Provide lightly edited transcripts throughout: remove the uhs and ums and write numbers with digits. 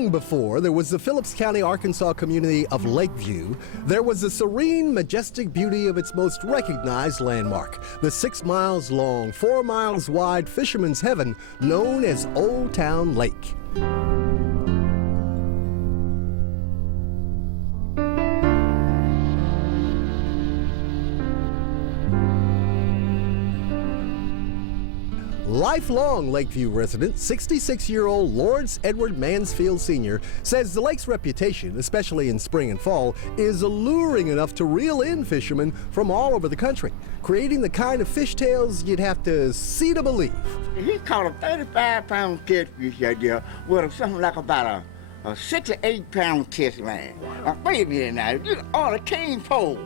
Long before there was the Phillips County, Arkansas community of Lakeview, there was the serene, majestic beauty of its most recognized landmark, the 6 miles long, 4 miles wide fisherman's heaven known as Old Town Lake. Lifelong Lakeview resident, 66-year-old Lawrence Edward Mansfield Sr. says the lake's reputation, especially in spring and fall, is alluring enough to reel in fishermen from all over the country, creating the kind of fishtails you'd have to see to believe. He caught a 35-pound catfish that there with something like about a 6 or 8 pound test line. Now, wait a minute now, you on a cane pole.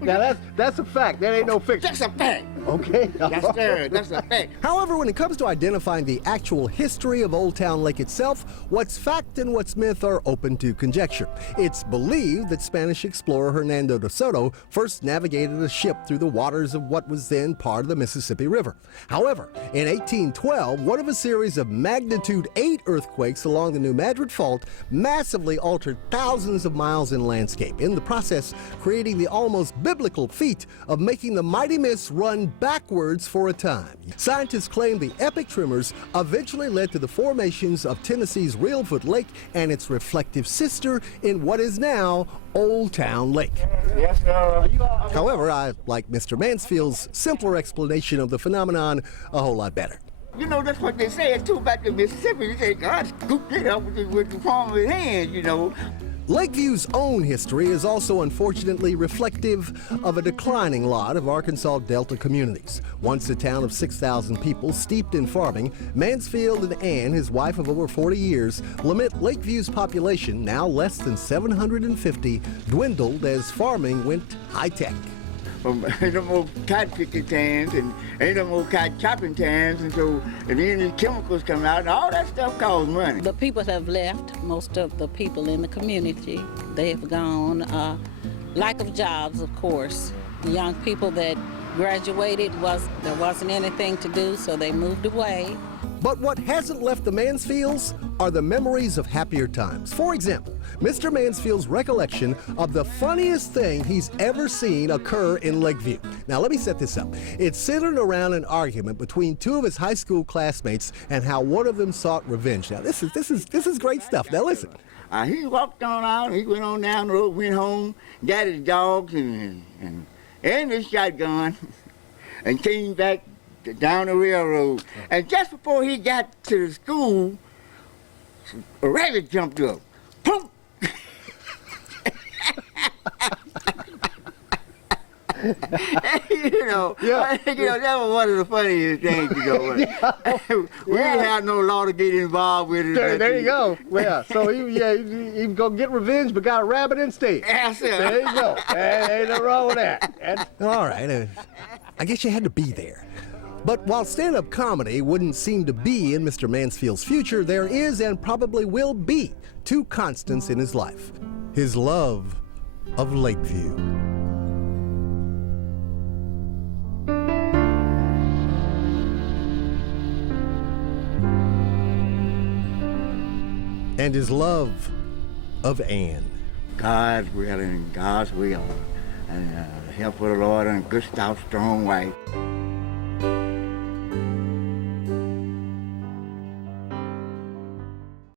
Now that's a fact. That ain't no fiction. That's a fact. Okay. That's a fact. However, when it comes to identifying the actual history of Old Town Lake itself, what's fact and what's myth are open to conjecture. It's believed that Spanish explorer Hernando de Soto first navigated a ship through the waters of what was then part of the Mississippi River. However, in 1812, one of a series of magnitude 8 earthquakes along the New Madrid Fault massively altered thousands of miles in landscape, in the process creating the almost biblical feat of making the mighty mists run backwards for a time. Scientists claim the epic tremors eventually led to the formations of Tennessee's Reelfoot Lake and its reflective sister in what is now Old Town Lake. Yes, sir. However, I like Mr. Mansfield's simpler explanation of the phenomenon a whole lot better. You know, that's what they said too about the Mississippi. They say God scooped it up with the palm of his hand, you know. Lakeview's own history is also unfortunately reflective of a declining lot of Arkansas Delta communities. Once a town of 6,000 people steeped in farming, Mansfield and Ann, his wife of over 40 years, lament Lakeview's population, now less than 750, dwindled as farming went high-tech. Ain't no more cotton picking times and ain't no more cotton chopping times, and then these chemicals come out and all that stuff costs money. The people have left, most of the people in the community. They have gone. Lack of jobs, of course. The young people that graduated, there wasn't anything to do, so they moved away. But what hasn't left the Mansfields are the memories of happier times. For example, Mr. Mansfield's recollection of the funniest thing he's ever seen occur in Lakeview. Now, let me set this up. It's centered around an argument between two of his high school classmates and how one of them sought revenge. Now, this is great stuff. Now, listen. He walked on out, he went on down the road, went home, got his dogs and his shotgun, and came back down the railroad. And just before he got to the school, a rabbit jumped up. Poof! you know, that was one of the funniest things, you know. We didn't have no law to get involved with it. There you go. Yeah, so he go get revenge, but got a rabbit instead. Yes, sir. There you go. Ain't nothing wrong with that. All right, I guess you had to be there. But while stand-up comedy wouldn't seem to be in Mr. Mansfield's future, there is and probably will be two constants in his life: his love of Lakeview. And his love of Ann. God's will and God's will, and help of the Lord and a good, stout, strong wife.